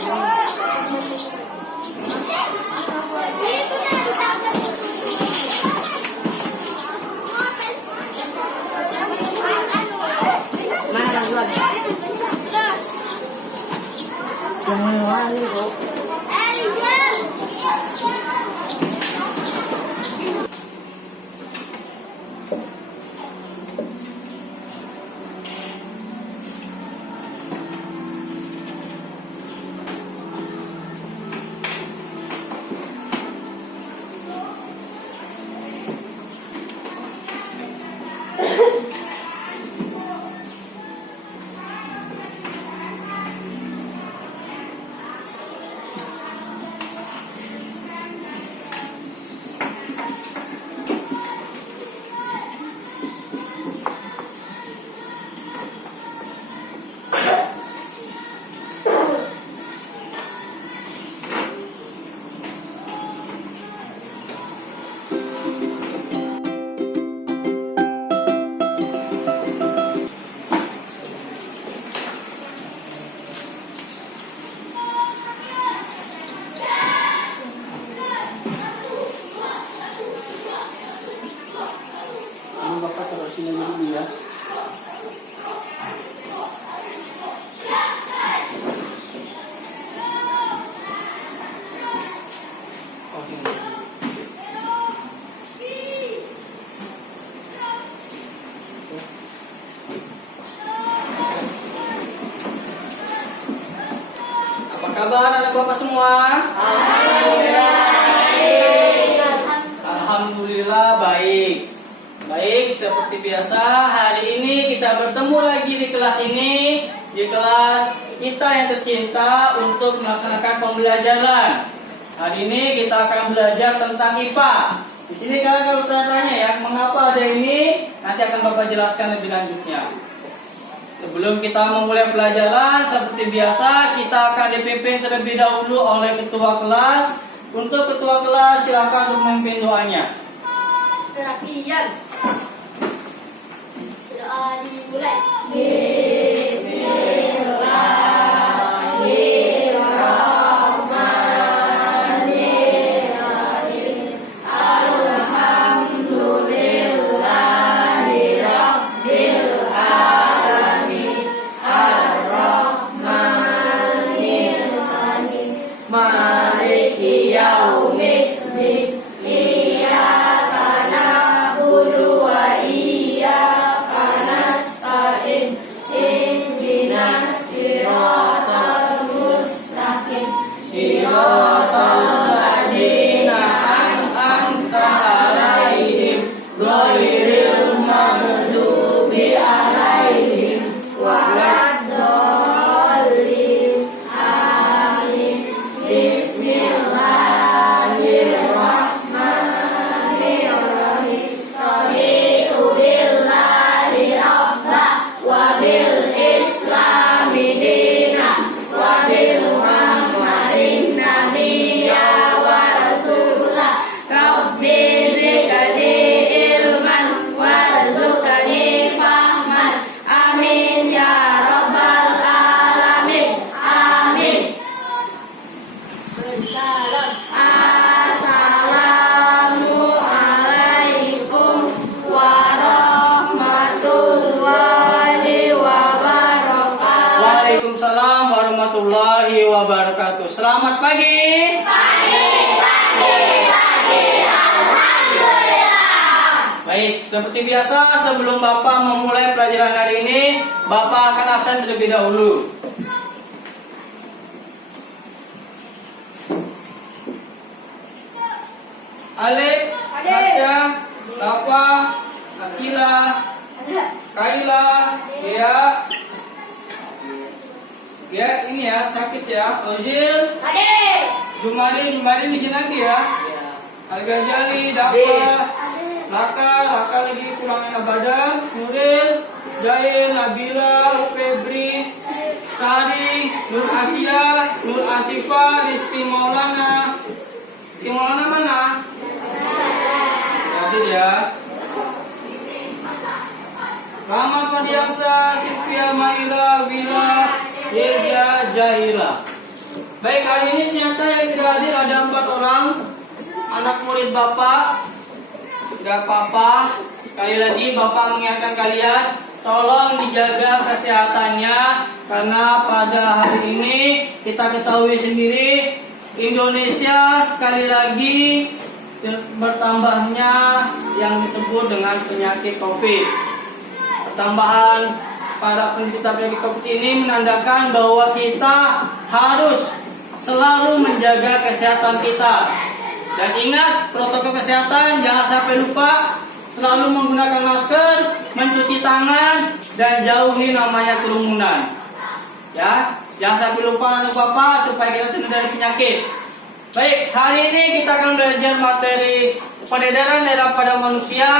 Mana duluan? Jangan lari kok. Bapak taruh sini dulu ya. Apa kabar anak bapak semua? Alhamdulillah baik. Baik, seperti biasa hari ini kita bertemu lagi di kelas ini, di kelas kita yang tercinta untuk melaksanakan pembelajaran. Hari ini kita akan belajar tentang IPA. Di sini kalian akan bertanya-tanya ya, mengapa ada ini? Nanti akan Bapak jelaskan lebih lanjutnya. Sebelum kita memulai pelajaran, seperti biasa kita akan dipimpin terlebih dahulu oleh ketua kelas. Untuk ketua kelas silakan untuk memimpin doanya. Latihan. Doa dimulai. Bismillahirrahmanirrahim. Alhamdulillahirabbil alamin. Arrahmanirrahim. Maliki yaumiddin. warahmatullahi wabarakatuh. Selamat pagi. Alhamdulillah. Baik, seperti biasa sebelum Bapak memulai pelajaran hari ini, Bapak akan absen terlebih dahulu. Alif, Asya, Rafa, Akila, Kaila, ya ini ya sakit ya. Ozil, Jumari izin lagi ya. Al-Ghazali, Dafa, Laka lagi kurangan abadan, Nuril, Jail, Nabila, Febri, Sari, Nur Asia, Nur Asifa, Rizky Maulana. Rizky Maulana mana? Jadi ya. Rahmat Madiansa, Sifia Maila, Wila, Yeja, Jahila. Baik, hari ini ternyata yang tidak hadir ada 4 orang anak murid Bapak. Tidak apa-apa. Sekali lagi Bapak mengingatkan kalian, tolong dijaga kesehatannya, karena pada hari ini kita ketahui sendiri Indonesia sekali lagi bertambahnya yang disebut dengan penyakit COVID. Pertambahan para penderita penyakit COVID ini menandakan bahwa kita harus selalu menjaga kesehatan kita. Dan ingat protokol kesehatan, jangan sampai lupa selalu menggunakan masker, mencuci tangan, dan jauhi namanya kerumunan. Ya, jangan sampai lupa anak Bapak supaya kita terhindar dari penyakit. Baik, hari ini kita akan belajar materi peredaran darah pada manusia,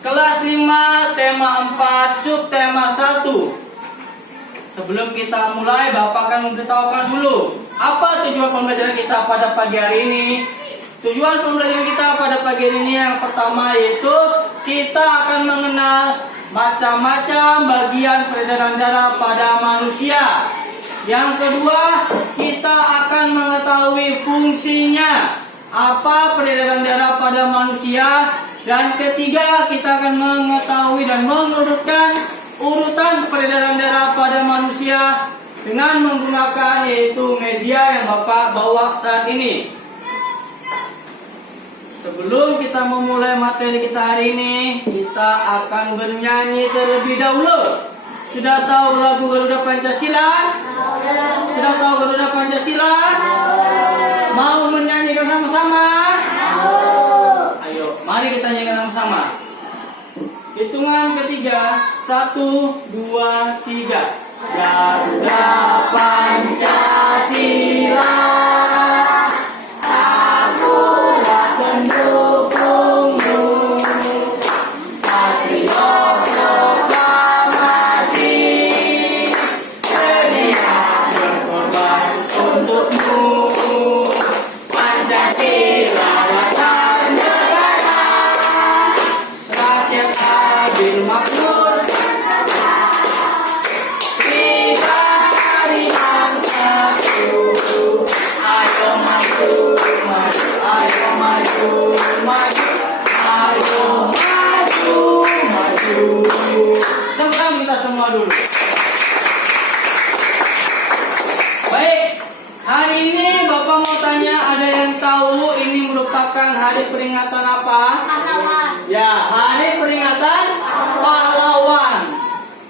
kelas 5, tema 4, subtema 1. Sebelum kita mulai, Bapak akan memberitahukan dulu apa tujuan pembelajaran kita pada pagi hari ini. Tujuan pembelajaran kita pada pagi hari ini yang pertama yaitu kita akan mengenal macam-macam bagian peredaran darah pada manusia. Yang kedua, kita akan mengetahui fungsinya, apa peredaran darah pada manusia. Dan ketiga, kita akan mengetahui dan mengurutkan urutan peredaran darah pada manusia dengan menggunakan yaitu media yang Bapak bawa saat ini. Sebelum kita memulai materi kita hari ini, kita akan bernyanyi terlebih dahulu. Sudah tahu lagu Garuda Pancasila? Sudah tahu Garuda Pancasila? Mau menyanyikan sama-sama? Ayo, mari kita nyanyikan sama-sama. Hitungan ketiga, 1, 2, 3. Garuda Pancasila, akulah pendukungmu. Patriot proklamasi, sedia berkorban untukmu. Pancasila dasar negara, rakyat adil makmur. Kita hari bangsa, ayo maju, maju, ayo maju, maju, ayo maju, maju. Tepuk tangan kita semua dulu. Baik, hari ini Bapak mau tanya, ada yang tahu ini merupakan hari peringatan apa? Ya, hari peringatan pahlawan.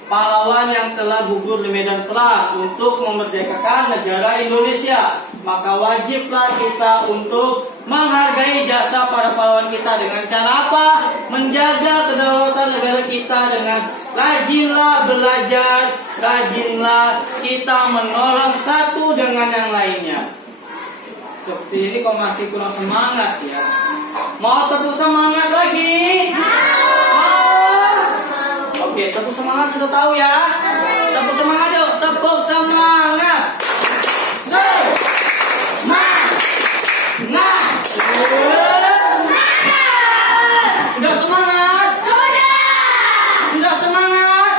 Pahlawan yang telah gugur di medan perang untuk memerdekakan negara Indonesia. Maka wajiblah kita untuk menghargai jasa para pahlawan kita dengan cara apa? Menjaga kedaulatan negara kita dengan rajinlah belajar, rajinlah kita menolong satu dengan yang lainnya. Seperti ini kok masih kurang semangat ya? Mau tepuk semangat lagi? Oke, tepuk semangat sudah tahu ya? Tepuk semangat yuk, tepuk semangat. Semangat. Sudah semangat? Sudah semangat?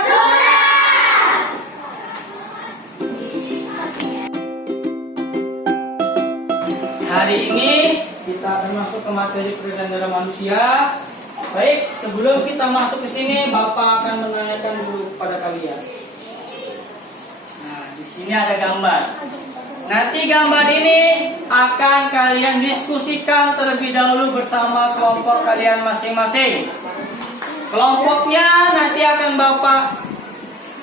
Hari ini kita akan masuk ke materi peredaran darah manusia. Baik, sebelum kita masuk ke sini, Bapak akan menanyakan dulu kepada kalian. Nah, di sini ada gambar. Nanti gambar ini akan kalian diskusikan terlebih dahulu bersama kelompok kalian masing-masing. Kelompoknya nanti akan Bapak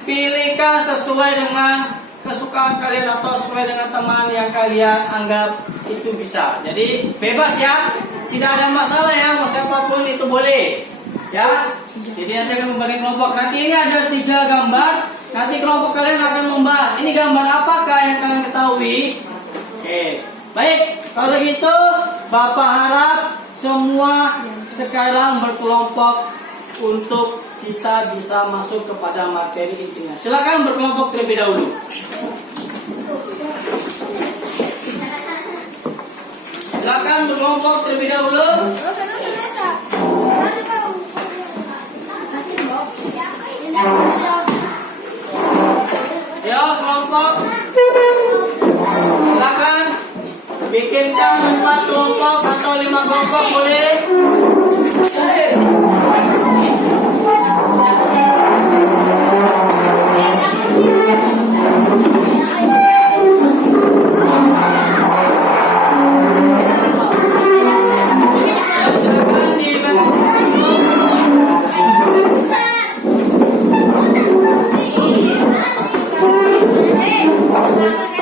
pilihkan sesuai dengan kesukaan kalian atau sesuai dengan teman yang kalian anggap itu bisa. Jadi bebas ya. Tidak ada masalah ya, mau siapapun itu boleh ya. Jadi nanti akan membagi kelompok. Nanti ini ada 3 gambar. Nanti kelompok kalian akan membahas ini gambar apakah yang kalian ketahui. Oke, baik. Kalau gitu Bapak harap semua sekarang berkelompok untuk kita bisa masuk kepada materi intinya. Silakan berkelompok terlebih dahulu. Silakan berkelompok terlebih dahulu. Ayo kelompok. bikinkan 4 kelompok atau 5 kelompok boleh. Silakan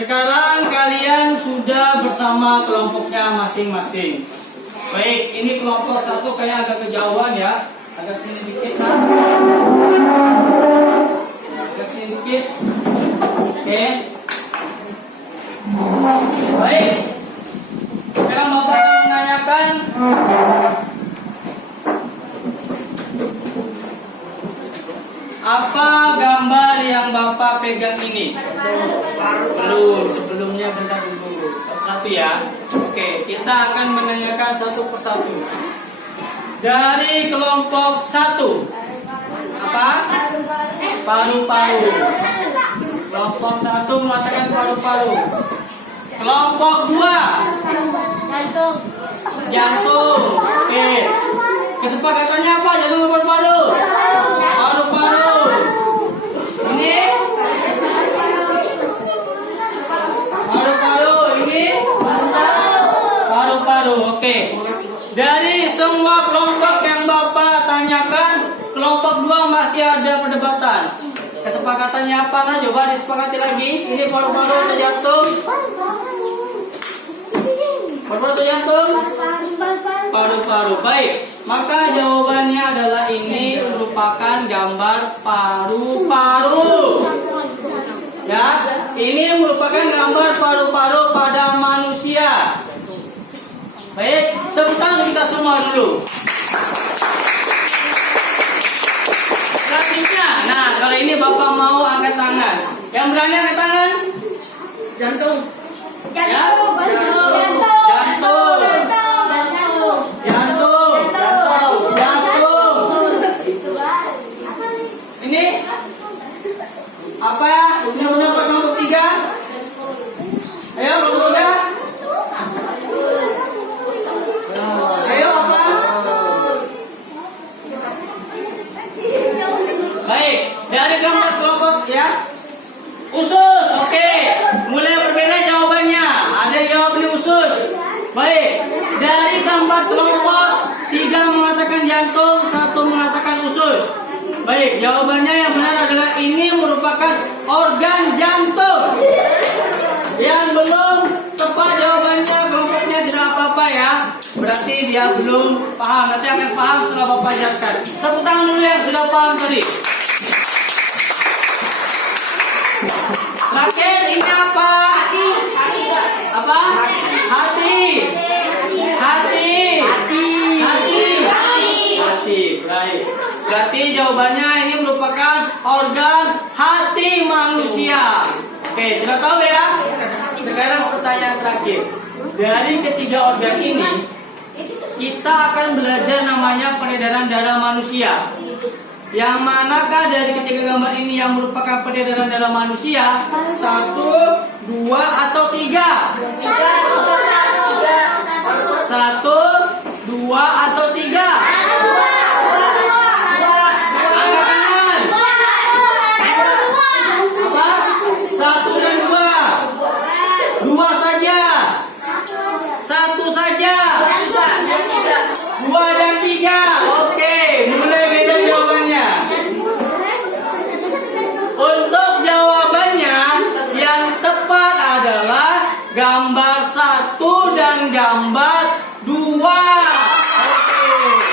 Sekarang kalian sudah bersama kelompoknya masing-masing. Baik, ini kelompok 1 kayak agak kejauhan ya. Agak sini dikit. Agak sini dikit. Oke. Baik. Sekarang Bapak akan menanyakan apa gambar yang Bapak pegang ini? Belum, sebelumnya bentar dulu. Satu-satu ya. Oke, kita akan menanyakan satu persatu. Dari kelompok 1. Apa? Paru-paru. Kelompok 1 mengatakan paru-paru. Kelompok 2. Jantung. Jantung. Oke. Kesepakatannya apa? Jantung atau paru-paru? Paru-paru. Ini paru-paru. Ini paru-paru. Oke. Dari semua kelompok yang Bapak tanyakan, kelompok 2 masih ada perdebatan. Kesepakatannya apa? Nah, coba disepakati lagi. Ini paru-paru atau jantung? Paru-paru atau jantung? Paru-paru. Baik. Maka jawabannya adalah ini merupakan gambar paru-paru. Ya, ini merupakan gambar paru-paru pada manusia. Baik, tepuk tangan kita semua dulu. Selanjutnya, nah kalau ini Bapak mau angkat tangan. Yang berani angkat tangan? Jantung. Ya? Jantung. Ini apa ya? Ini mendapat nomor 3. Ayo nomor 3. Ayo apa? Baik, dari gambar kelompok ya. Usus, oke. Mulai berbeda jawabannya. Ada yang jawab ini usus. Baik, dari gambar kelompok 3 mengatakan jantung, 1 mengatakan usus. Baik, jawabannya yang benar adalah ini merupakan organ jantung. Yang belum tepat jawabannya kelompoknya tidak apa-apa ya. Berarti dia belum paham. Nanti akan paham setelah Bapak ajarkan. Tepuk tangan dulu yang sudah paham tadi. Terakhir ini apa? Apa? Hati. Hati. Baik. Berarti jawabannya ini merupakan organ hati manusia. Oke, sudah tahu ya? Sekarang pertanyaan terakhir. Dari ketiga organ ini, kita akan belajar namanya peredaran darah manusia. Yang manakah dari ketiga gambar ini yang merupakan peredaran darah manusia? 1, 2, atau 3? 1, 2, atau 3? Angkat tangan. Apa? 1 dan 2. 2 saja. 1 saja. 2 dan 3. Oke, mulai beda jawabannya. Untuk jawabannya yang tepat adalah gambar 1 dan gambar 2. Oke.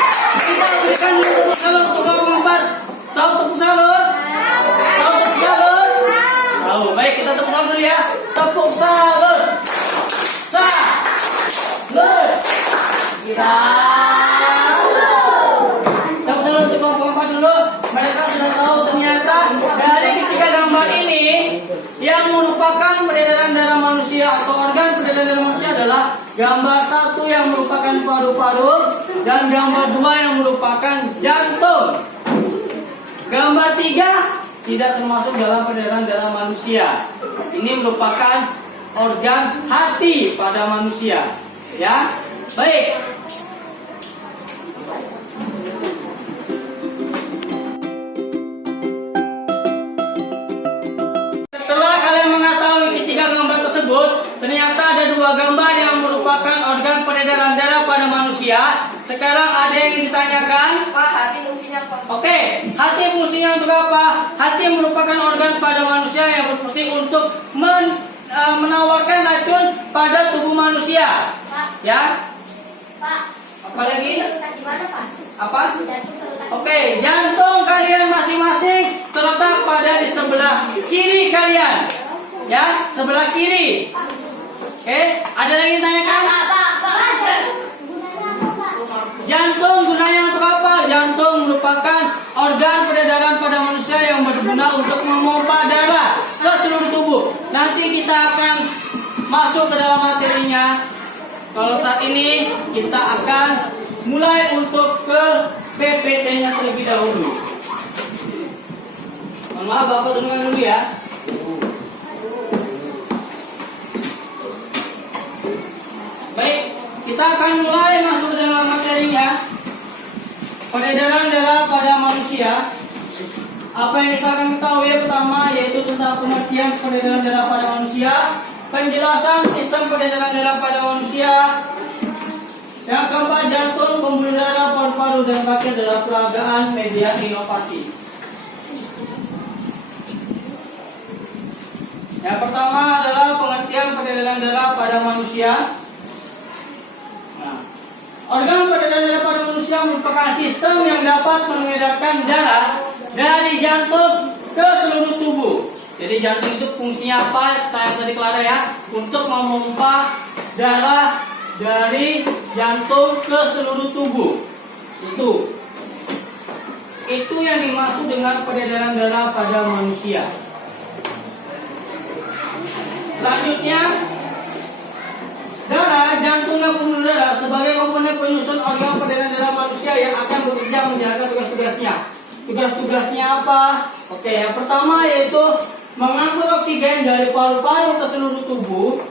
Tapi selalu untuk kelompok dulu, mereka sudah tahu ternyata dari ketiga gambar ini yang merupakan peredaran darah manusia atau organ peredaran darah manusia adalah gambar 1 yang merupakan paru-paru dan gambar 2 yang merupakan jantung. Gambar 3 tidak termasuk dalam peredaran darah manusia. Ini merupakan organ hati pada manusia. Ya, baik. Setelah kalian mengetahui ketiga gambar tersebut, ternyata ada 2 gambar yang merupakan organ peredaran darah pada manusia. Sekarang ada yang ditanyakan. Pak, hati fungsinya apa? Oke, hati fungsinya untuk apa? Hati merupakan organ pada manusia yang berfungsi untuk menawarkan racun pada tubuh manusia. Pak. Ya. Pak. Apalagi? Di mana, Pak? Apa? Jantung terletak. Oke, jantung kalian masing-masing terletak pada di sebelah kiri kalian. Ya, sebelah kiri. Oke, ada lagi yang tanyakan? Jantung gunanya untuk apa? Jantung merupakan organ peredaran pada manusia yang berguna untuk memompa darah ke seluruh tubuh. Nanti kita akan masuk ke dalam materinya. Kalau saat ini kita akan mulai untuk ke PPT-nya terlebih dahulu. Mohon maaf Bapak tungguin dulu ya. Baik, kita akan mulai masuk ke dalam materinya. Peredaran darah pada manusia. Apa yang kita akan ketahui pertama yaitu tentang pengertian peredaran darah pada manusia, penjelasan sistem peredaran darah pada manusia. Yang keempat, jantung, pembuluh darah, paru-paru, dan terakhir adalah peragaan media inovasi. Yang pertama adalah pengertian peredaran darah pada manusia. Nah, organ peredaran darah pada manusia merupakan sistem yang dapat mengedarkan darah dari jantung ke seluruh tubuh. Jadi jantung itu fungsinya apa? Yang tadi Clara ya, untuk memompa darah dari jantung ke seluruh tubuh. Itu yang dimaksud dengan peredaran darah pada manusia. Selanjutnya, darah, jantung dan pembuluh darah sebagai komponen penyusun organ peredaran darah manusia yang akan bekerja menjalankan tugas-tugasnya. Tugas-tugasnya apa? Oke, yang pertama yaitu mengangkut oksigen dari paru-paru ke seluruh tubuh.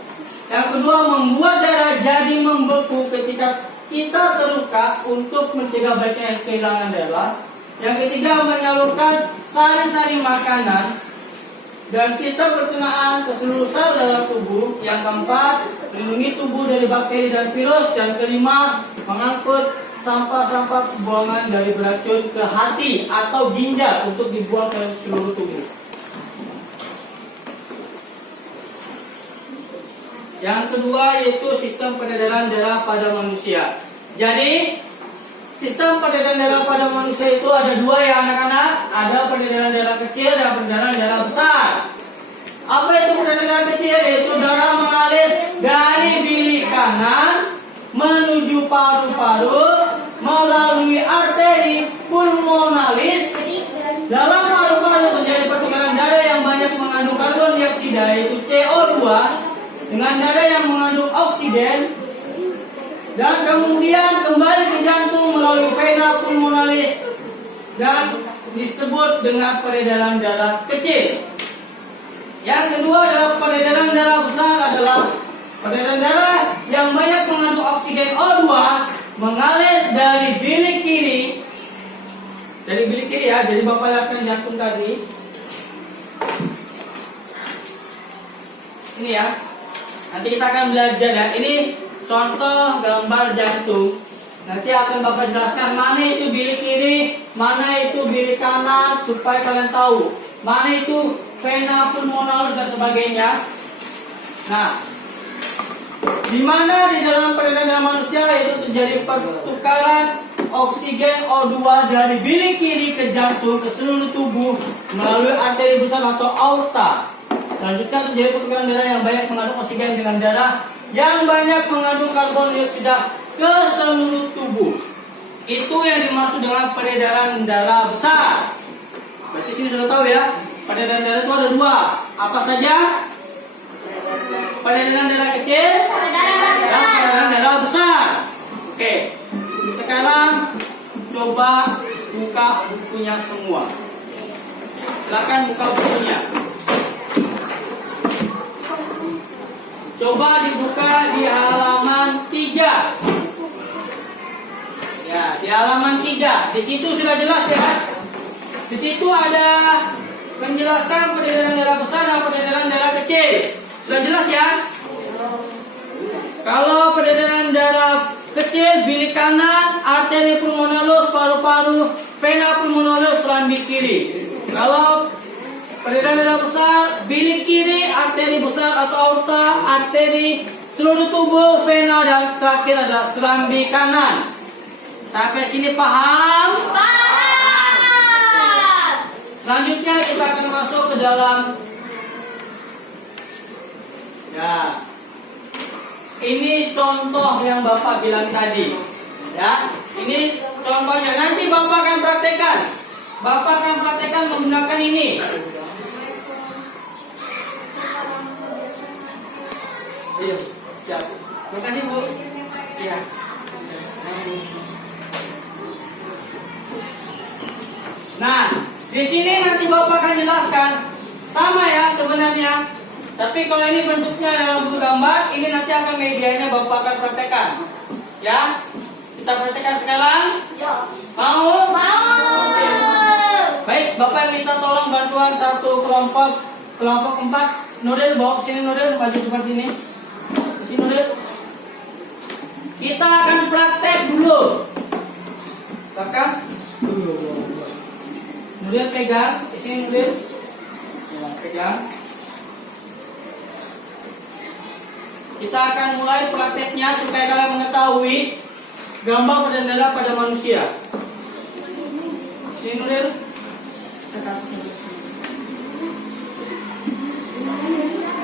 Yang kedua, membuat darah jadi membeku ketika kita terluka untuk mencegah baiknya kehilangan darah. Yang ketiga, menyalurkan sari-sari makanan dan sistem pencernaan ke seluruh sel dalam tubuh. Yang keempat, melindungi tubuh dari bakteri dan virus. Dan kelima, mengangkut sampah-sampah buangan dari beracun ke hati atau ginjal untuk dibuang ke seluruh tubuh. Yang kedua yaitu sistem peredaran darah pada manusia. Jadi sistem peredaran darah pada manusia itu ada 2 ya anak-anak. Ada peredaran darah kecil dan peredaran darah besar. Apa itu peredaran darah kecil? Yaitu darah mengalir dari bilik kanan menuju paru-paru melalui arteri pulmonalis. Dalam paru-paru terjadi pertukaran darah yang banyak mengandung karbon dioksida yaitu CO2 dengan darah yang mengandung oksigen, dan kemudian kembali ke jantung melalui vena pulmonalis dan disebut dengan peredaran darah kecil. Yang kedua adalah peredaran darah besar, adalah peredaran darah yang banyak mengandung oksigen O2 mengalir dari bilik kiri. Dari bilik kiri ya, jadi Bapak lihatkan jantung tadi. Ini ya. Nanti kita akan belajar ya. Ini contoh gambar jantung. Nanti akan Bapak jelaskan mana itu bilik kiri, mana itu bilik kanan, supaya kalian tahu mana itu vena pulmonalis dan sebagainya. Nah, di mana di dalam peredaran manusia itu terjadi pertukaran oksigen O2 dari bilik kiri ke jantung ke seluruh tubuh melalui arteri besar atau aorta. Selanjutnya terjadi pertukaran darah yang banyak mengandung oksigen dengan darah yang banyak mengandung karbon dioksida ke seluruh tubuh. Itu yang dimaksud dengan peredaran darah besar. Berarti sini sudah tahu ya, peredaran darah itu ada dua. Apa saja? Peredaran darah kecil dan peredaran darah besar. Oke, sekarang coba buka bukunya semua. Silakan buka bukunya. Coba dibuka di halaman 3. Ya, di halaman 3. Di situ sudah jelas ya. Di situ ada menjelaskan peredaran darah besar dan peredaran darah kecil. Sudah jelas ya? Kalau peredaran darah kecil, bilik kanan, arteri pulmonalis, paru-paru, vena pulmonalis, serambi kiri. Kalau peredaran darah besar, bilik kiri, arteri besar atau aorta, arteri seluruh tubuh, vena, dan terakhir adalah serambi kanan. Sampai sini paham? Paham. Selanjutnya kita akan masuk ke dalam. Ya, ini contoh yang Bapak bilang tadi. Ya, ini contohnya. Nanti Bapak akan praktekkan. Bapak akan praktekkan menggunakan ini. Ayo, siap. Terima kasih Bu. Ya. Nah, di sini nanti Bapak akan jelaskan. Sama ya sebenarnya. Tapi kalau ini bentuknya dalam bentuk gambar, ini nanti akan medianya Bapak akan praktekkan. Ya, kita praktekkan sekarang. Yo. Mau? Mau. Oke. Baik, Bapak minta tolong bantuan satu kelompok 4. Nuril bawa ke sini, Nuril maju depan sini. Sini Nuril. Kita akan praktek dulu. Bahkan Nuril pegang, di sini Nuril. Pegang. Kita akan mulai prakteknya supaya kalian mengetahui gambar peredaran darah pada manusia. Sini Nuril.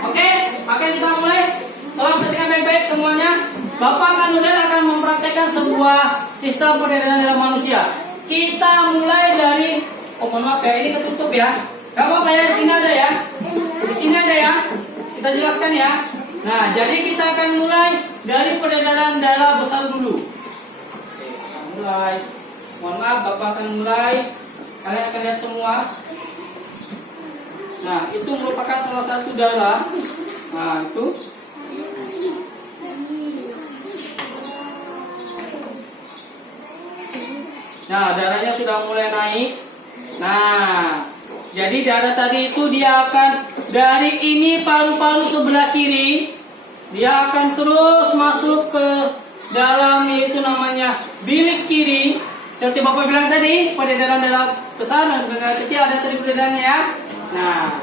Oke, akan kita mulai. Tolong perhatikan baik-baik semuanya. Bapak dan Nuril akan mempraktekkan sebuah sistem peredaran darah manusia. Kita mulai dari, mohon maaf ya, ini ketutup ya. Gak apa-apa ya, di sini ada ya. Di sini ada ya. Kita jelaskan ya. Nah, jadi kita akan mulai dari peredaran darah besar dulu. Oke, kita mulai. Mohon maaf, Bapak akan mulai. Kalian akan lihat semua. Nah, itu merupakan salah satu darah. Nah, itu. Nah, darahnya sudah mulai naik. Nah, jadi darah tadi itu dia akan dari ini paru-paru sebelah kiri, dia akan terus masuk ke dalam itu namanya bilik kiri. Seperti Bapak bilang tadi, peredaran darah besar dan peredaran kecil ada tadi peredarannya ya. Nah,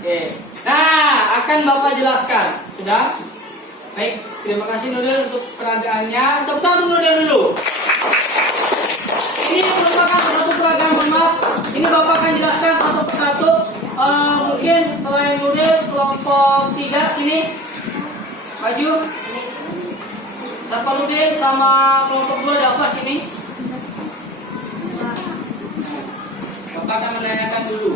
oke. Nah, akan Bapak jelaskan. Sudah? Baik, terima kasih Nuril untuk peragaannya. Tepuk tangan Nuril dulu. Ini merupakan satu peragaan, maaf. Ini Bapak akan jelaskan satu persatu. Mungkin selain Nuril, kelompok 3 sini maju. Bapak Nuril sama kelompok 2 ada apa sini? Bapak akan menanyakan dulu.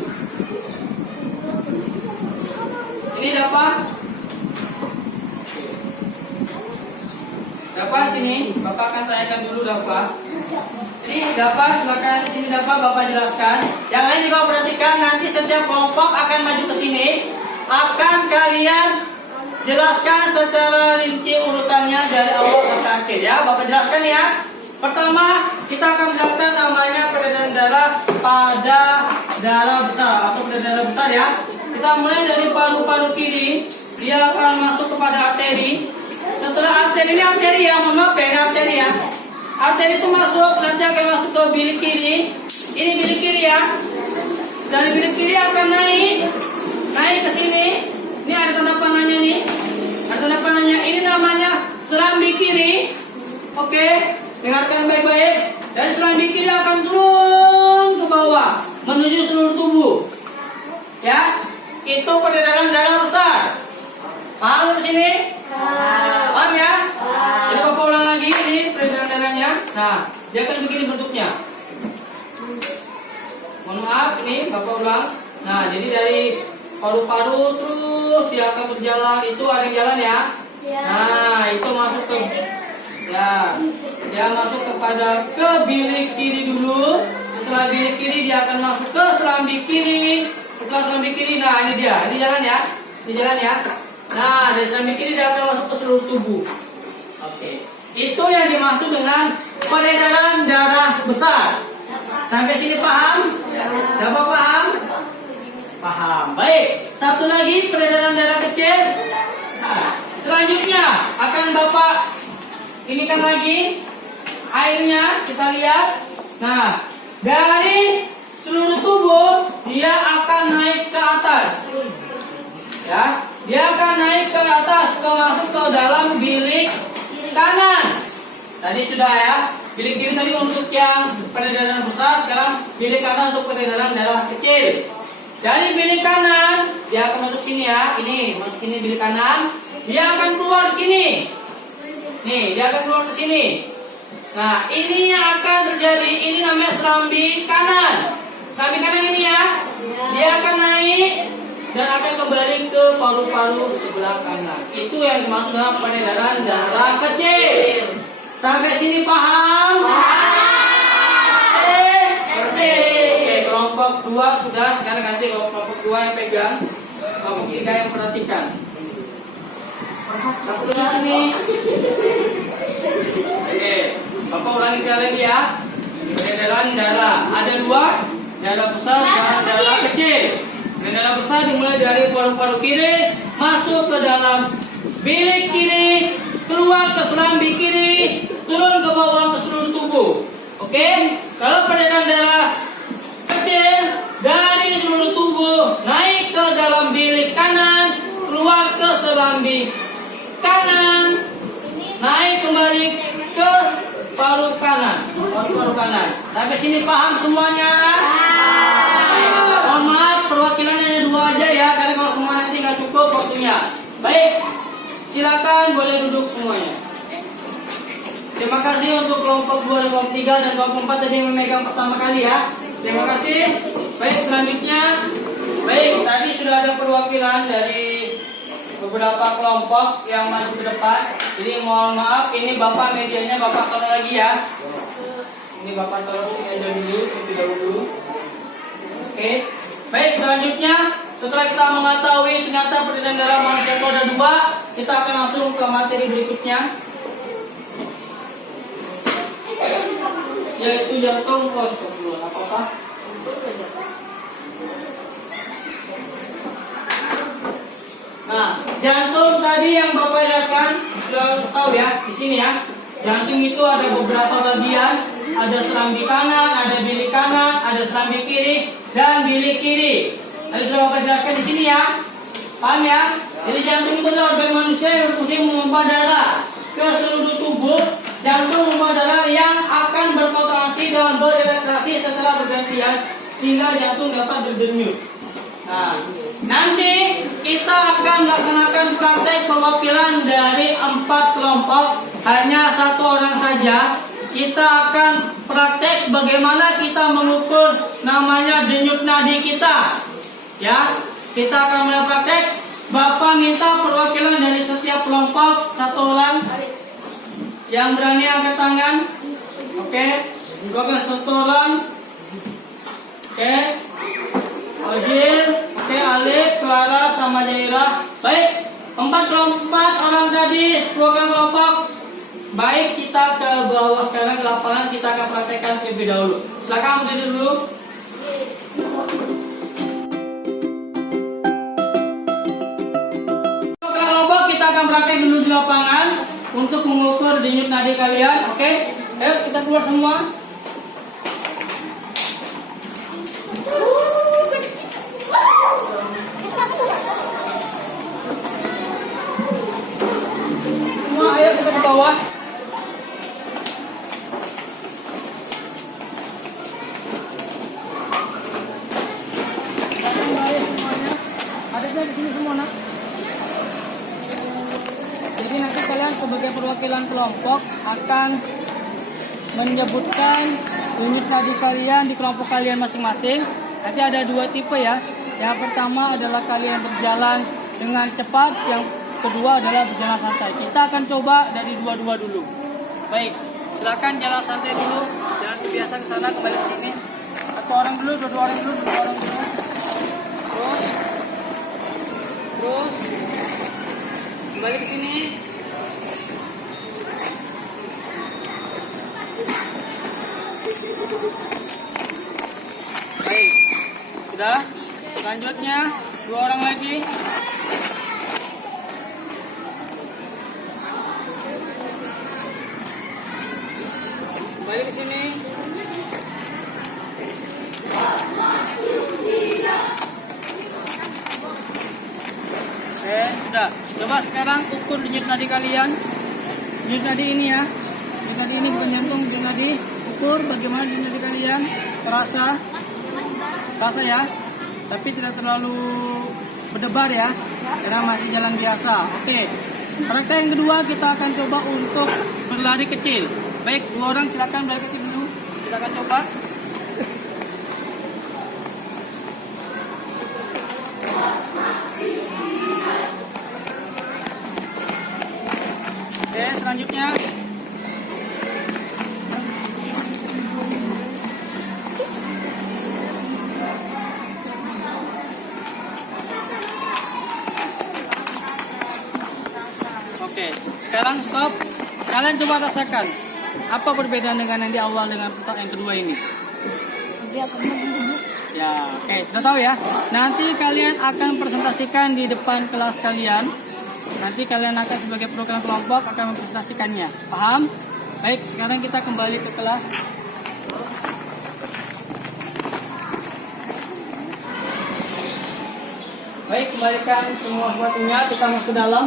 Ini dapat? Dapat sini, Bapak akan tanyakan dulu dapat. Ini dapat, silakan sini dapat Bapak jelaskan. Yang lain juga perhatikan, nanti setiap kelompok akan maju ke sini, akan kalian jelaskan secara rinci urutannya dari awal sampai akhir ya. Bapak jelaskan ya. Pertama, kita akan jelaskan namanya peredaran darah pada darah besar atau peredaran darah besar ya. Kita mulai dari paru-paru kiri, dia akan masuk kepada arteri. Setelah arteri ini arteri ya, mohon maaf ya, ini arteri ya. Arteri itu masuk, nanti akan masuk ke bilik kiri. Ini bilik kiri ya. Dari bilik kiri akan naik ke sini. Ini ada tanda panahnya nih. Ada tanda panahnya. Ini namanya serambi kiri. Oke, dengarkan baik-baik. Dari serambi kiri akan turun ke bawah menuju seluruh tubuh. Ya, itu peredaran darah besar. Paham di sini? Paham ya? Terima gerakannya. Nah, dia akan begini bentuknya. Mohon maaf, ini Bapak ulang. Nah, jadi dari paru-paru terus dia akan berjalan. Itu ada yang jalan ya. Nah, itu masuk ke ya, dia masuk ke bilik kiri dulu. Setelah bilik kiri dia akan masuk ke serambi kiri. Setelah serambi kiri, nah ini dia, ini jalan ya, ini jalan ya. Nah, dari serambi kiri dia akan masuk ke seluruh tubuh. Oke, itu yang dimaksud dengan peredaran darah besar. Sampai sini paham? Dapat paham? Paham. Baik, satu lagi peredaran darah kecil. Nah, selanjutnya akan Bapak ini kan lagi airnya kita lihat. Nah, dari seluruh tubuh dia akan naik ke atas. Ya, dia akan naik ke atas, masuk ke dalam bilik kanan. Tadi sudah ya. Bilik kiri tadi untuk yang peredaran besar, sekarang bilik kanan untuk peredaran darah kecil. Dari bilik kanan dia akan masuk sini ya. Ini masuk sini bilik kanan. Dia akan keluar sini. Nih, dia akan keluar ke sini. Nah, ini yang akan terjadi. Ini namanya serambi kanan. Serambi kanan ini ya. Dia akan naik dan akan kembali ke paru-paru sebelah kanan. Itu yang dimaksud dengan peredaran darah kecil. Sampai sini paham? Oke, kelompok 2 sudah. Sekarang ganti kelompok 2 yang pegang. Kelompok 3 yang perhatikan. Satu di sini. Oke, Bapak ulangi sekali lagi ya. Peredaran darah ada 2, darah besar dan darah kecil. Darah besar dimulai dari paru-paru kiri, masuk ke dalam bilik kiri, keluar ke serambi kiri, turun ke bawah ke seluruh tubuh. Oke, kalau peredaran darah kecil dari seluruh tubuh naik ke dalam bilik kanan, keluar ke serambi kanan, naik kembali ke paru kanan, paru kanan. Sampai sini paham semuanya? Mohon maaf, perwakilannya hanya 2 aja ya, karena kalau semua nanti nggak cukup waktunya. Baik, silakan boleh duduk semuanya. Terima kasih untuk kelompok 2 dan kelompok 3 dan kelompok 4 tadi yang memegang pertama kali ya. Terima kasih. Baik, selanjutnya, baik tadi sudah ada perwakilan dari beberapa kelompok yang maju ke depan. Jadi mohon maaf, ini Bapak medianya Bapak taruh lagi ya. Ini Bapak taruh sini aja dulu, terlebih dahulu. Oke. Baik, selanjutnya setelah kita mengetahui ternyata peredaran darah manusia itu ada 2, kita akan langsung ke materi berikutnya, yaitu jantung. Apa-apa? Nah, jantung tadi yang Bapak lihatkan sudah tahu ya, di sini ya. Jantung itu ada beberapa bagian, ada serambi kanan, ada bilik kanan, ada serambi kiri dan bilik kiri. Tadi sudah Bapak jelaskan di sini ya. Paham ya? Jadi jantung itu adalah organ manusia yang berfungsi memompa darah ke seluruh tubuh. Jantung memompa darah yang akan berkontraksi dan berrelaksasi setelah bergantian sehingga jantung dapat berdenyut. Nah, nanti kita akan melaksanakan praktek perwakilan dari 4 kelompok, hanya 1 orang saja. Kita akan praktek bagaimana kita mengukur namanya denyut nadi kita. Ya, kita akan mulai praktek. Bapak minta perwakilan dari setiap kelompok 1 orang yang berani angkat tangan. Oke, perwakilan 1 orang. Oke. Ojil, oke, Alif, Clara, sama Jaira. Baik, 4 orang tadi program kelompok. Baik, kita ke bawah sekarang ke lapangan, kita akan praktekkan terlebih dahulu. Silakan berdiri dulu. Kelompok kita akan praktek dulu di lapangan untuk mengukur denyut nadi kalian. Oke, ayo kita keluar semua. Semua ayo kita ke bawah. Adanya di sini semua, nak. Jadi nanti kalian sebagai perwakilan kelompok akan menyebutkan unit nadi kalian di kelompok kalian masing-masing. Nanti ada dua tipe ya. Yang pertama adalah kalian berjalan dengan cepat, yang kedua adalah berjalan santai. Kita akan coba dari dua-dua dulu. Baik, silakan jalan santai dulu, jangan kebiasaan ke sana, kembali ke sini. Satu orang dulu, dua orang dulu, dua orang dulu. Terus kembali ke sini. Baik, sudah. Selanjutnya dua orang lagi. Kembali ke sini. Sudah. Coba sekarang ukur denyut nadi kalian. Denyut nadi ini ya. Denyut nadi ini bukan jantung, denyut nadi. Ukur bagaimana denyut nadi kalian. Terasa ya. Tapi tidak terlalu berdebar ya. Karena masih jalan biasa. Oke. Karakter yang kedua kita akan coba untuk berlari kecil. Baik, dua orang silakan berlari kecil dulu. Kita akan coba. Oke, selanjutnya. Oke, sekarang stop. Kalian coba rasakan apa perbedaan dengan yang di awal dengan yang kedua ini. Ya, oke, sudah tahu ya. Nanti kalian akan presentasikan di depan kelas kalian. Nanti kalian akan sebagai program kelompok akan mempresentasikannya. Paham? Baik, sekarang kita kembali ke kelas. Baik, kembalikan semua sepatunya, kita masuk ke dalam.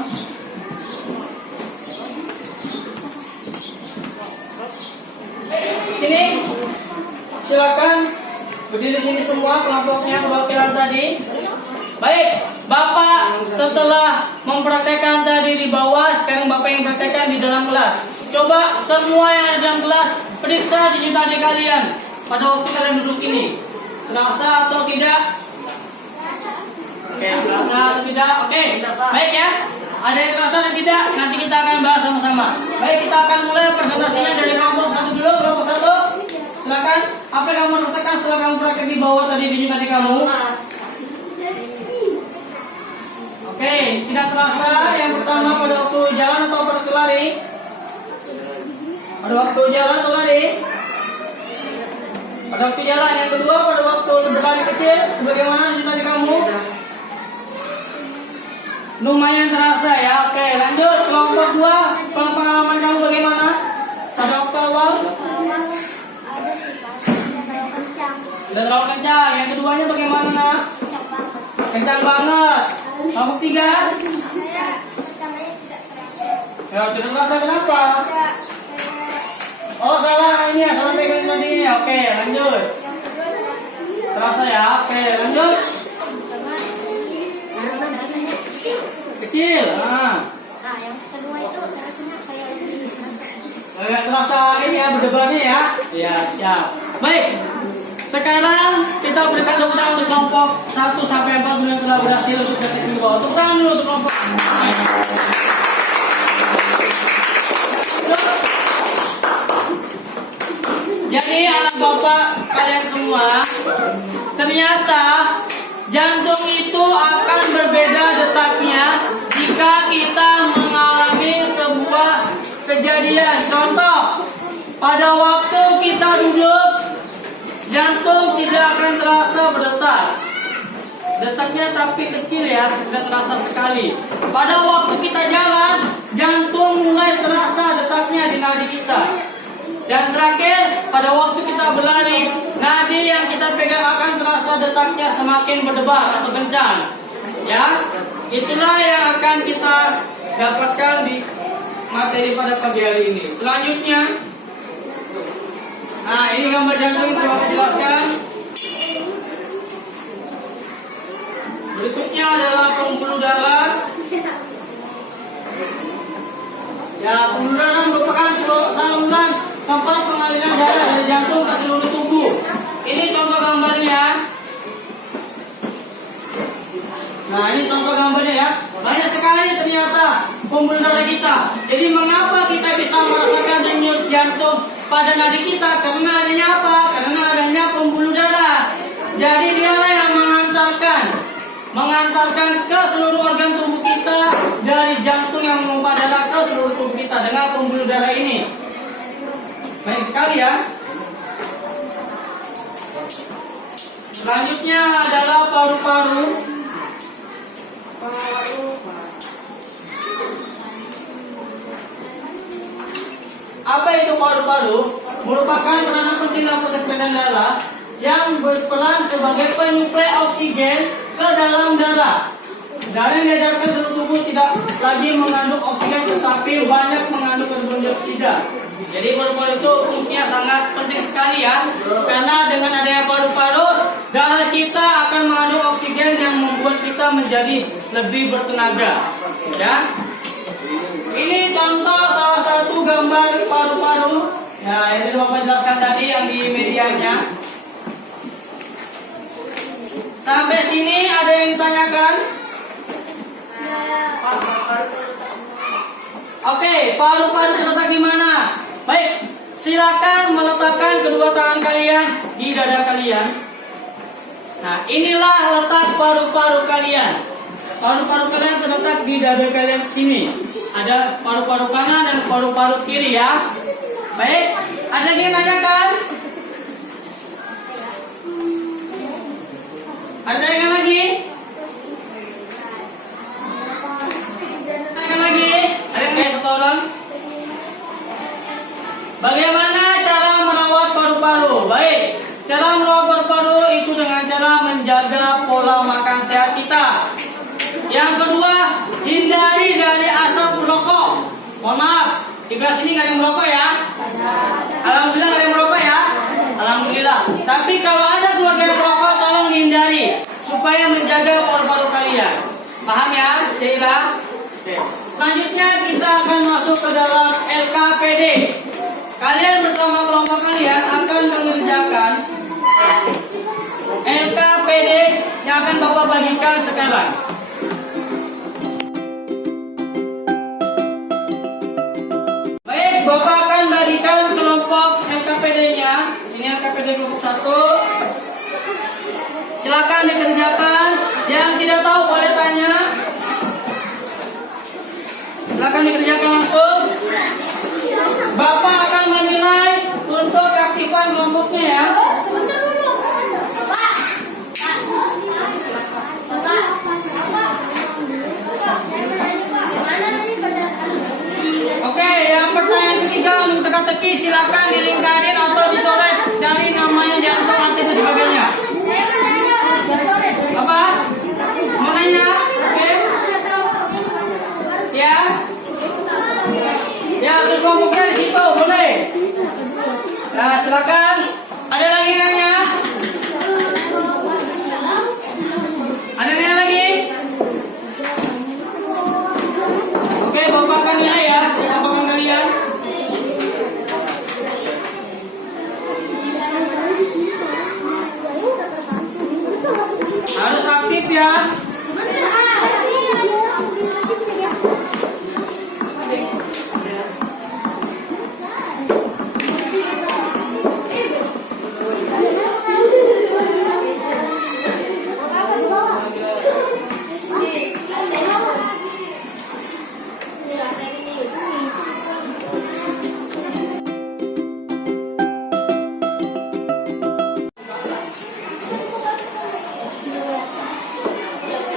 Sini, silakan berdiri sini semua kelompoknya perwakilan tadi. Baik, Bapak setelah mempraktekkan tadi di bawah, sekarang Bapak yang praktekkan di dalam kelas. Coba semua yang ada di dalam kelas periksa denyut nadi kalian pada waktu kalian duduk ini. Terasa atau tidak? Oke, terasa atau tidak? Oke, baik ya. Ada yang terasa dan tidak? Nanti kita akan bahas sama-sama. Baik, kita akan mulai presentasinya dari kelompok satu dulu. Kelompok satu, silakan. Apa yang kamu rasakan setelah kamu praktek di bawah tadi denyut nadi kamu? Oke, tidak terasa. Yang pertama pada waktu jalan atau pada waktu lari? Pada waktu jalan atau lari? Pada waktu jalan. Yang kedua pada waktu berlari kecil, bagaimana denyut nadi kamu? Lumayan terasa ya. Oke, lanjut kelompok 2. Pengalaman kamu bagaimana pada waktu awal? Ada sih Pak, tidak terlalu kencang. Tidak terlalu kencang. Yang keduanya bagaimana nak? Kencang banget. Kencang banget. Kelompok 3? Saya pertamanya tidak terasa. Ya, tidak terasa kenapa? Tidak, Oh, salah ini ya, salah pegang tadi. Oke, lanjut. yang kedua terasa. Terasa ya. Oke, lanjut. Rasanya kecil. Kecil. Nah, yang kedua itu rasanya kayak lebih terasa. Agak terasa ini ya, berdebarnya ya. Ya, siap. Baik. Sekarang kita berikan tepuk tangan untuk kelompok 1 sampai 4 yang telah berhasil untuk praktek di bawah. Tepuk tangan dulu untuk kelompok. Jadi anak bapak kalian semua, ternyata jantung itu akan berbeda detaknya jika kita mengalami sebuah kejadian. Contoh, pada waktu kita duduk, jantung tidak akan terasa berdetak. Detaknya tapi kecil ya, tidak terasa sekali. Pada waktu kita jalan, jantung mulai terasa detaknya di nadi kita. Dan terakhir, pada waktu kita berlari, nadi yang kita pegang akan terasa detaknya semakin berdebar atau kencang. Ya, itulah yang akan kita dapatkan di materi pada pagi hari ini. Selanjutnya, nah ini gambar jantung yang perlu saya jelaskan. Berikutnya adalah pembuluh darah. Ya, pembuluh darah merupakan saluran tempat pengaliran pada nadi kita karena adanya apa? Karena adanya pembuluh darah. Jadi dialah yang mengantarkan ke seluruh organ tubuh kita, dari jantung yang memompa darah ke seluruh tubuh kita dengan pembuluh darah ini. Baik sekali ya. Selanjutnya adalah paru-paru. Apa itu paru-paru? Merupakan peranan penting dalam proses peredaran darah yang berperan sebagai penyuplai oksigen ke dalam darah. Darah yang diedarkan ke seluruh tubuh tidak lagi mengandung oksigen, tetapi banyak mengandung karbon dioksida. Jadi paru-paru itu fungsinya sangat penting sekali ya. Karena dengan adanya paru-paru, darah kita akan mengandung oksigen yang membuat kita menjadi lebih bertenaga. Ya. Ini contoh salah satu gambar paru-paru. Ya, yang tadi Bapak jelaskan tadi yang di medianya. Sampai sini ada yang ditanyakan? Oke, paru-paru terletak di mana? Baik, silakan meletakkan kedua tangan kalian di dada kalian. Nah, inilah letak paru-paru kalian. Paru-paru kalian terletak di dada kalian sini. Ada paru-paru kanan dan paru-paru kiri ya. Baik, ada yang tanyakan? Ada yang lagi? Ada yang lagi? Ada yang satu orang? Bagaimana cara merawat paru-paru? Baik, cara merawat paru-paru itu dengan cara menjaga pola makan sehat kita. Yang kedua, hindari dari asap rokok. Mohon maaf, di kelas ini nggak ada yang merokok ya? Alhamdulillah nggak ada yang merokok ya? Alhamdulillah. Tapi kalau ada keluarga yang merokok, tolong hindari supaya menjaga paru-paru kalian. Paham ya, Cira? Oke. Selanjutnya kita akan masuk ke dalam LKPD. Kalian bersama kelompok kalian akan mengerjakan LKPD yang akan Bapak bagikan sekarang. Baik, Bapak akan bagikan kelompok LKPD-nya. Ini LKPD kelompok 1. Silakan dikerjakan. Yang tidak tahu boleh tanya. Silakan dikerjakan langsung. Bapak akan menilai untuk keaktifan kelompoknya ya. Sebentar dulu. Pak. Oke, yang pertanyaan ketiga untuk teka-teki silakan dilingkarin atau dicoret dari namanya jantung aktif dan sebagainya. Apa? Mau nanya? Oke. Ya. Ya, terus kelompoknya di situ, boleh. Nah, silakan. Ada lagi nanya? Ada nanya lagi? Oke, Bapak akan nilai ya kelompok kalian. Harus aktif ya.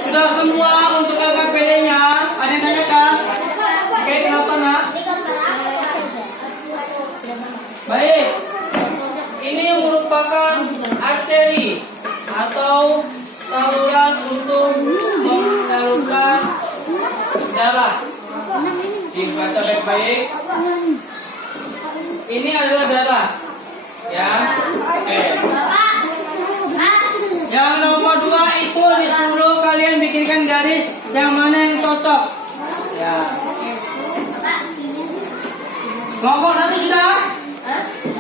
Sudah semua untuk LKPD-nya? Ada yang tanyakan? Oke, kenapa nak? Baik, ini merupakan arteri atau saluran untuk menyalurkan darah. Dibaca baik-baik. Ini adalah darah, ya. Oke. Yang nomor 2 itu disuruh kalian bikinkan garis yang mana yang cocok. Ya. Kelompok 1 sudah?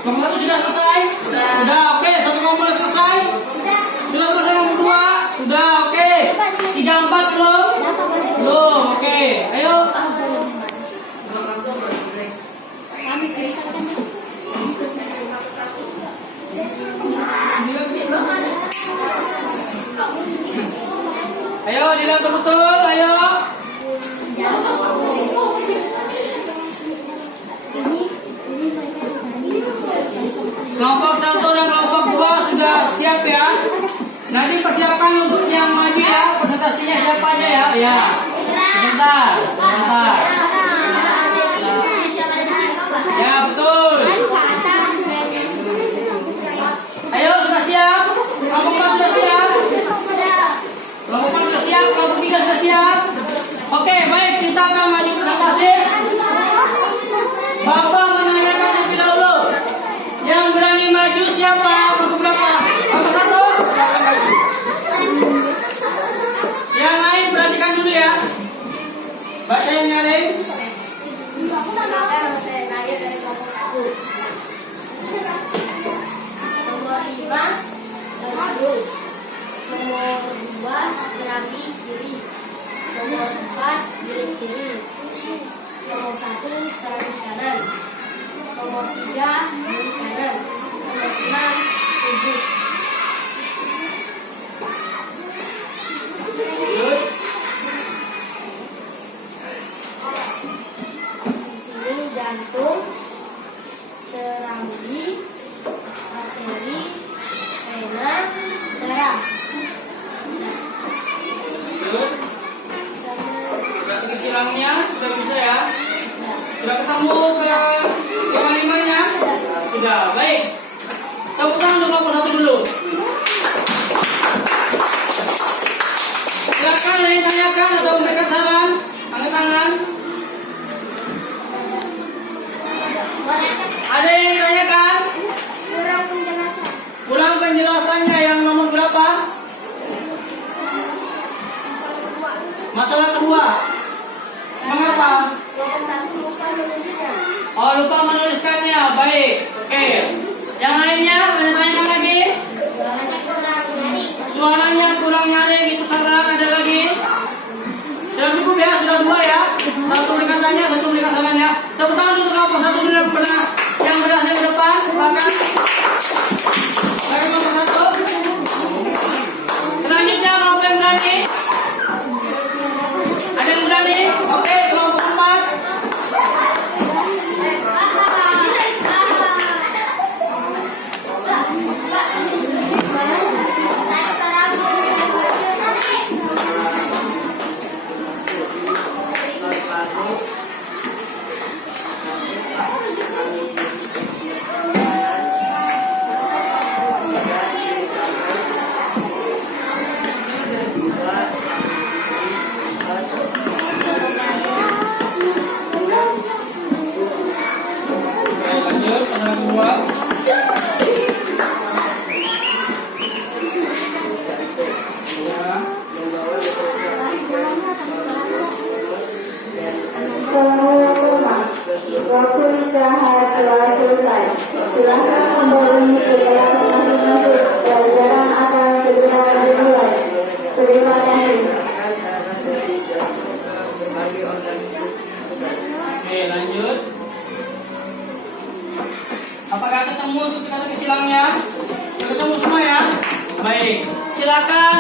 Kelompok 1 sudah selesai? Sudah, oke. Satu kelompok selesai? Sudah selesai nomor 2? Sudah, oke. 3, 4 belum? Belum, oke. Ayo. Ayo Dilan betul, ayo. Kelompok 1 dan kelompok 2 sudah siap ya. Nanti persiapkan untuk yang maju ya. Presentasinya siapa aja ya? Ya. Sebentar, sebentar. Ya betul. Ayo sudah siap. Kelompok 4 sudah siap. Kelompok 4 sudah siap. Kelompok 3 sudah siap. Oke, baik, kita akan maju presentasi. Bapak menanyakan terlebih dahulu. Yang berani maju siapa? Kelompok berapa? Kelompok 1. Yang lain perhatikan dulu ya. Baca yang lain. Nomor 5 Nomor 2 serambi kiri. Nomor 4 kiri. Nomor 1 serambi kanan. Nomor 3 kiri kanan. Nomor 6 tujuh. Di sini jantung, serambi, arteri, vena, darah. Sudah tulis silangnya, sudah bisa ya? Sudah ketemu ke lima-limanya? Sudah, baik. Tepuk tangan untuk kelompok 1 dulu. Silakan yang ditanyakan atau memberikan saran, angkat tangan. Ada yang ditanyakan? Kurang penjelasan. Kurang penjelasannya yang nomor berapa? Masalah kedua. Mengapa? Nomor 1 lupa menulisnya. Oh, lupa menuliskannya. Baik. Oke. Yang lainnya ada tanyakan lagi? Suaranya kurang nyaring. Suaranya kurang nyaring, itu saran. Ada lagi? Sudah cukup ya, sudah 2 ya. Satu berikan tanya, satu berikan saran ya. Tepuk tangan untuk kelompok 1 yang berhasil ke depan. Silakan. Silakan kelompok 1. Selanjutnya kelompok yang berani. Ada yang berani? Oke, kelompok 4. Lanjut, pasangan kedua. Waktu istirahat telah selesai. Silakan kembali ke dalam masing-masing. Pelajaran akan segera dimulai. Terima kasih. Oke, lanjut. Apakah ketemu tulisan silangnya? Ketemu semua ya? Baik. Silakan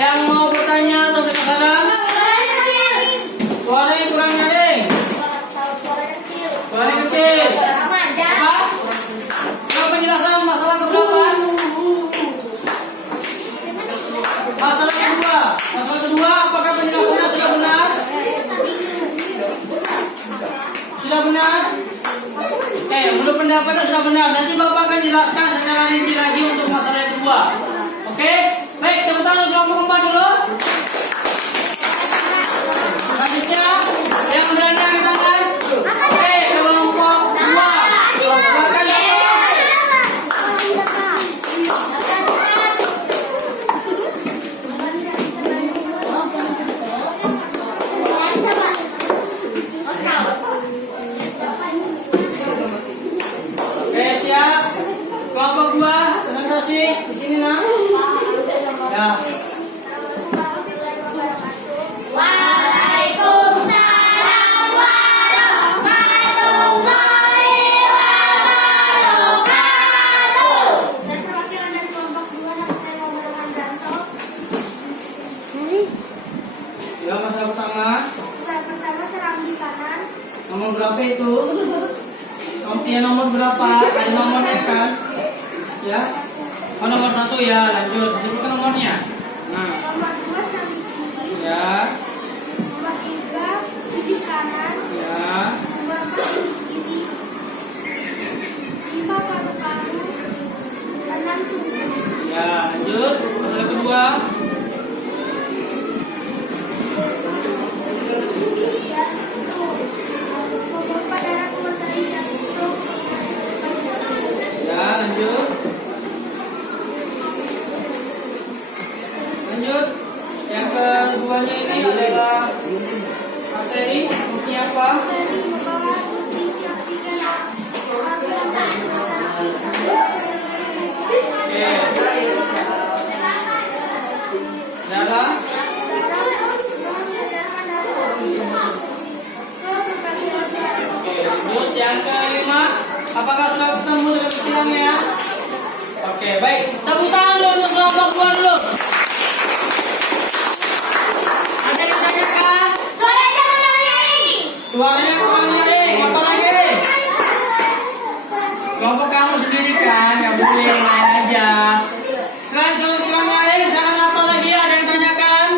yang mau bertanya atau berikan saran. Suaranya kurang nyaring. Suaranya kecil. Apa? Apa penjelasan masalah keberapa? Masalah kedua. Masalah kedua, apakah penjelasannya sudah benar? Sudah benar? Menurut pendapatnya sudah benar. Nanti Bapak akan jelaskan secara rinci lagi untuk masalah yang kedua. Oke? Baik, tepuk tangan untuk kelompok 4 dulu. Selanjutnya, yang berani angkat tangan. Oke, kelompok 2. Silakan ya. Oke, siap. Kelompok 2 presentasi di sini nah. Ya. Waalaikumsalam warahmatullahi wabarakatuh. Dan perwakilan dari kelompok 2 saya mau berangkat. Ya. Oh, nomor 1 ya, lanjut. Sebutkan nomornya. Nah, Nomor 2 Sandi Tinggi. ya, Nomor 3 Gigi Kanan. ya, Nomor 4 Gigi. 5 Paru-paru. 6 tubuh. ya, lanjut. Masalah kedua. Memompa darah keluar dari jantung. Ya, lanjut. Lanjut. Yang keduanya ini adalah arteri. Fungsinya apa? Dari membawa nutrisi oksigen. Oke. Darah. Oke, lanjut. Yang kelima. Apakah sudah ketemu dengan kecilannya? Oke, baik. Tepuk tangan dulu untuk kelompok dua dulu. Ada yang tanyakan? Suaranya kurang nyaring. Suaranya kurang nyaring. Apa lagi? Kelompok kamu sendiri kan? Nggak boleh main aja. Selain suara kurang nyaring, saran apa lagi? Ada yang tanyakan?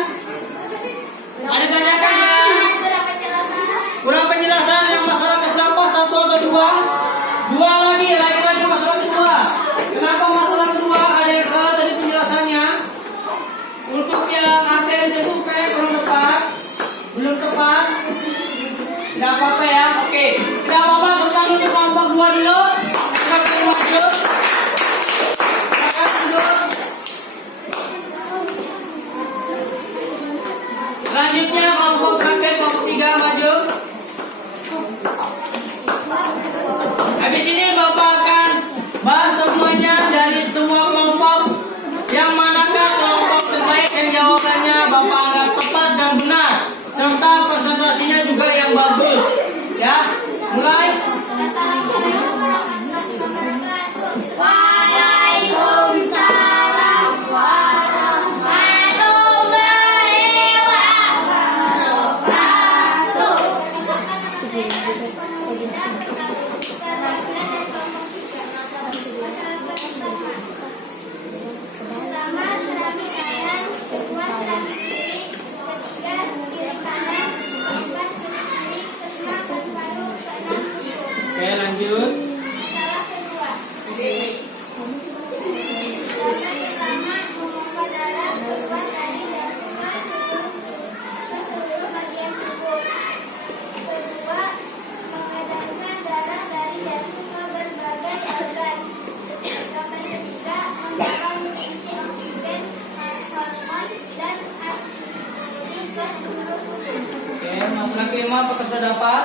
Ada yang tanyakan ya? Kurang penjelasan yang masalah keberapa? 1 atau 2? 2 lagi masalah kedua. Kenapa masalah kedua? Ada yang salah tadi penjelasannya. Untuk yang arteri itu kayak kurang tepat, belum tepat. Tidak apa-apa ya. Oke, tidak apa-apa. Tentang untuk kelompok 2 dulu. Kita pilih maju. Silakan duduk. Selanjutnya kelompok terakhir, kelompok 3 maju. Habis ini Bapak akan bahas semuanya dari semua kelompok. Yang manakah kelompok terbaik yang jawabannya Bapak anggap tepat dan benar, serta presentasinya juga yang bagus. Ya, mulai. Waalaikumsalam warahmatullahi wabarakatuh. Pertama, serami kanan. Kedua, serami kiri. Ketiga, kiri kanan. Keempat, kiri kiri. Kelima, paru-paru. Keenam, tubuh. Oke, lanjut. Masalah kedua. Gerakan pertama, memompa darah keluar dari jantung ke seluruh bagian tubuh. Kedua, mengedarkan darah dari jantung ke berbagai organ. Gerakan ketiga, membawa nutrisi oksigen, hormon, dan antibodi ke seluruh tubuh. Oke, masalah kelima apakah sudah dapat?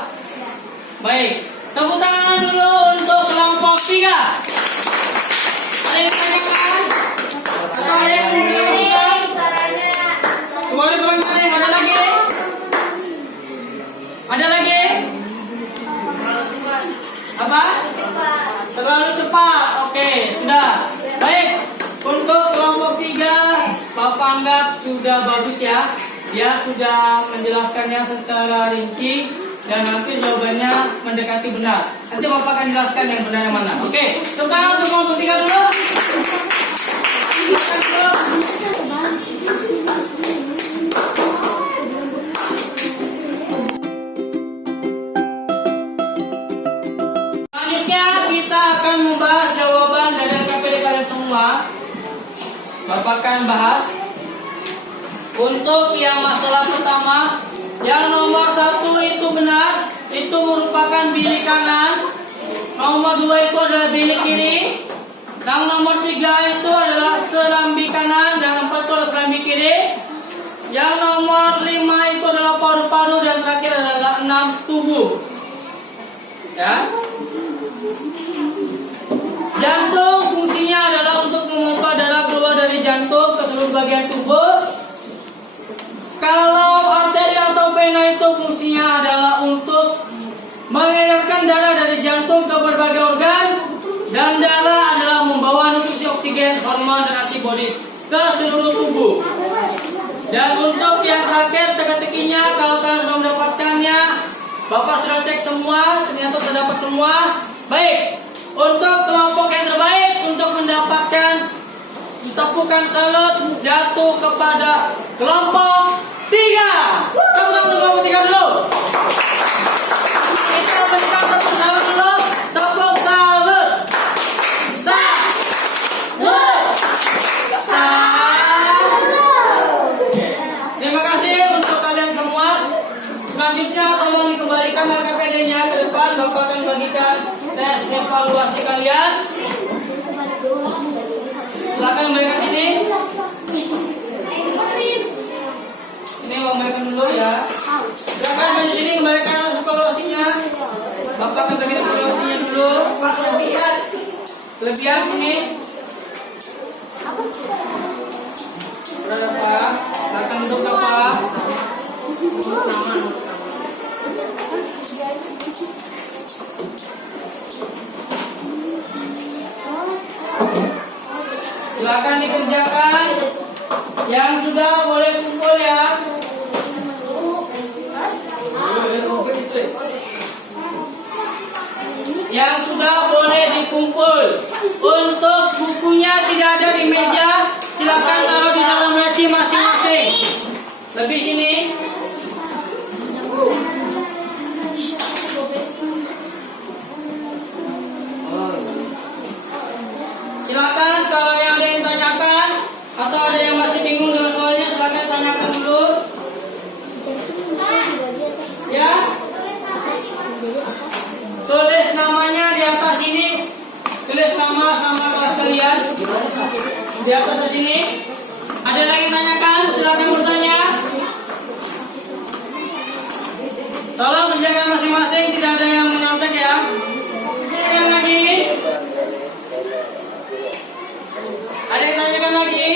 Baik, tepuk tangan dulu untuk kelompok 3. Ada yang tanyakan? Atau ada yang menjelaskan? Suara kurang nyaring. Ada lagi? Ada lagi? Apa? Terlalu cepat. Oke, sudah. Baik, untuk kelompok 3 Bapak anggap sudah bagus ya. Dia sudah menjelaskannya secara rinci dan hampir jawabannya mendekati benar. Nanti Bapak akan jelaskan yang benar yang mana. Oke, tepuk tangan untuk kelompok 3 dulu. Silakan dulu. Selanjutnya kita akan membahas jawaban dari KPD kalian semua. Bapak akan bahas untuk yang masalah pertama, yang nomor 1 itu benar, itu merupakan bilik kanan. Nomor 2 itu adalah bilik kiri. Yang nomor 3 itu adalah serambi kanan dan 4 itu adalah serambi kiri. Yang nomor 5 itu adalah paru-paru dan terakhir adalah 6 tubuh. Ya. Jantung fungsinya adalah untuk memompa darah keluar dari jantung ke seluruh bagian tubuh. Kalau arteri atau vena itu fungsinya adalah untuk mengedarkan darah dari jantung ke berbagai organ, dan darah adalah membawa nutrisi oksigen, hormon, dan antibodi ke seluruh tubuh. Dan untuk yang terakhir teka-tekinya, kalau kalian sudah mendapatkannya, Bapak sudah cek semua, ternyata sudah dapat semua. Baik, untuk kelompok yang terbaik untuk mendapatkan tumpukan salut jatuh kepada kelompok 3. Tepuk tangan untuk kelompok 3 dulu. Kita berikan tepuk salut dulu. Tepuk salut. Salut. Salut. Terima kasih untuk kalian semua. Selanjutnya tolong dikembalikan LKPD-nya ke depan. Bapak akan bagikan tes evaluasi kalian. Silakan kembalikan sini. Ini mau kembalikan dulu ya. Silakan maju sini kembalikan atas evaluasinya. Bapak akan bagikan evaluasinya dulu. Kelebihan sini. Udah Pak. Silakan duduk Pak. Silakan dikerjakan. Yang sudah boleh kumpul ya. Yang sudah boleh dikumpul. Untuk bukunya tidak ada di meja. Silakan taruh di dalam laci masing-masing. Lebih sini. Silakan kalau yang ada yang ditanyakan atau ada yang masih bingung dengan soalnya, silakan tanyakan dulu. Ya. Tulis namanya di atas ini. Tulis nama sama kelas kalian di atas sini. Ada lagi yang tanyakan? Silakan bertanya. Tolong menjaga masing-masing, tidak ada yang menyontek ya. Ada yang lagi? Ada yang tanyakan lagi?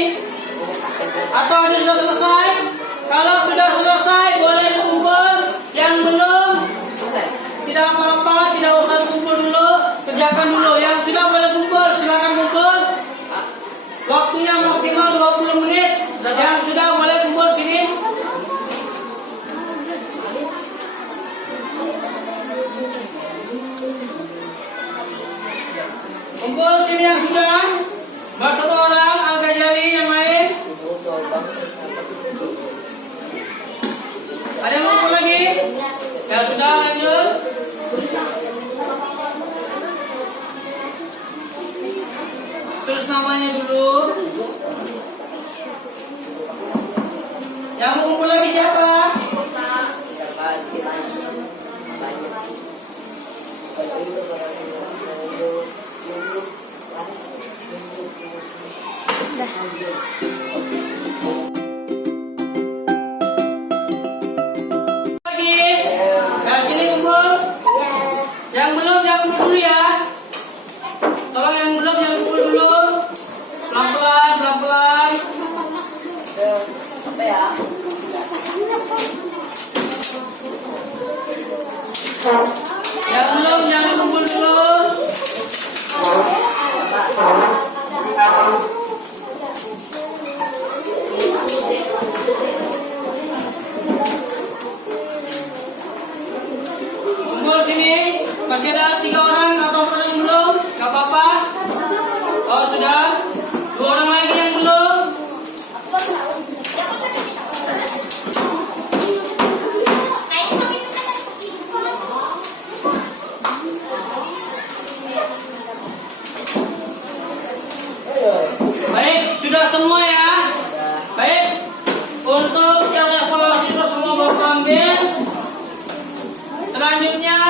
Atau ada sudah selesai? Kalau sudah selesai boleh dikumpul. Yang belum, tidak apa-apa, tidak usah kumpul dulu. Kerjakan dulu. Yang sudah boleh kumpul, silakan kumpul. Waktunya maksimal 20 menit. Yang sudah boleh kumpul sini. Kumpul sini yang sudah. Baru satu orang, Al-Ghazali, yang lain. Ada yang mau kumpul lagi? Ya sudah, lanjut. Tulis namanya dulu. Yang mau kumpul lagi siapa? Lagi. Ya sini kumpul. Yang belum jangan kumpul dulu ya. Tolong yang belum jangan kumpul dulu. Pelan-pelan, pelan-pelan. Apa ya? Yang belum jangan dikumpul dulu. Kumpul sini. Masih ada 3 orang atau orang yang belum? Gak apa-apa. Oh sudah. 2 orang lagi yang belum. Baik, sudah semua ya. Baik. Untuk yang evaluasi sudah semua Bapak ambil. Selanjutnya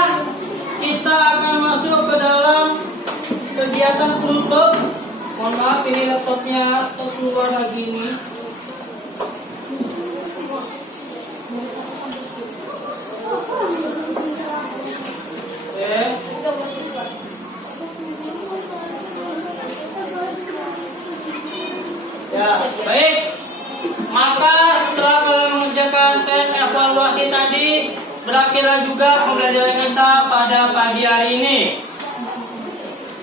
kita akan masuk ke dalam kegiatan penutup. Mohon maaf ini laptopnya keluar lagi ini. Oke. Ya, baik. Maka setelah kalian mengerjakan tes evaluasi tadi, berakhirlah juga pembelajaran kita pada pagi hari ini.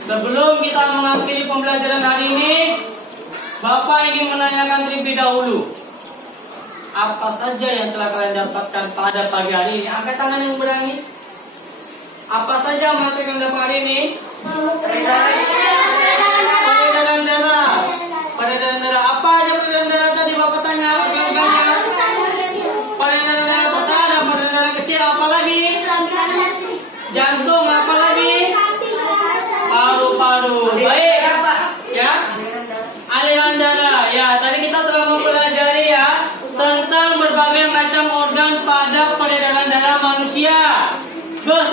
Sebelum kita mengakhiri pembelajaran hari ini, Bapak ingin menanyakan terlebih dahulu. Apa saja yang telah kalian dapatkan pada pagi hari ini? Angkat tangan yang berani. Apa saja materi yang dapat hari ini? Peredaran darah. Peredaran darah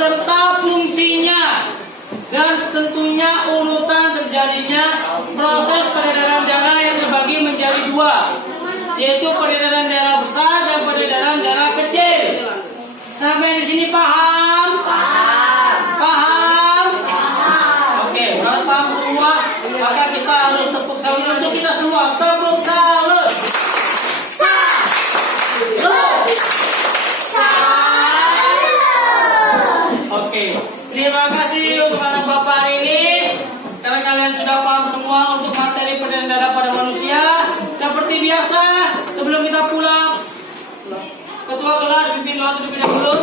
beserta fungsinya dan tentunya urutan terjadinya proses peredaran darah yang terbagi menjadi dua, yaitu peredaran darah besar dan peredaran darah kecil. Sampai di sini paham? Paham? Oke, kalau paham semua, maka kita harus tepuk salut untuk kita semua. Tepuk salut. Oke, terima kasih untuk anak bapak hari ini. Karena kalian sudah paham semua untuk materi peredaran darah pada manusia. Seperti biasa, sebelum kita pulang, ketua kelas pimpin doa terlebih dahulu.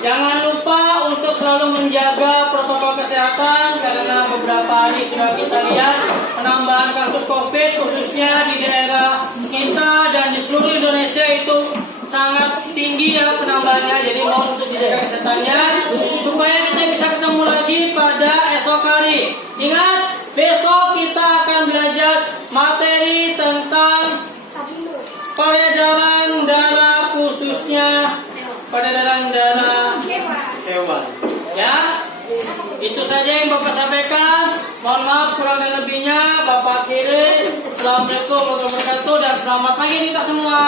Jangan lupa untuk selalu menjaga protokol kesehatan karena beberapa hari sudah kita lihat penambahan kasus COVID khususnya di daerah kita dan di seluruh Indonesia itu sangat tinggi ya penambahannya. Jadi mohon untuk dijaga kesehatannya supaya kita bisa ketemu lagi pada esok hari. Ingat, besok kita akan belajar materi tentang peredaran darah khususnya peredaran darah hewan. Ya, itu saja yang Bapak sampaikan. Mohon maaf kurang dan lebihnya. Bapak akhiri. Assalamualaikum warahmatullahi wabarakatuh dan selamat pagi kita semua.